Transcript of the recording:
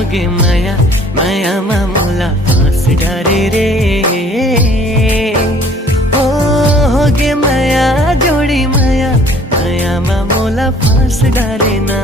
होगे माया मायामा मोला फाँस डारे रे। ओ होगे माया जोडी माया मायामा मोला फाँस डारे ना।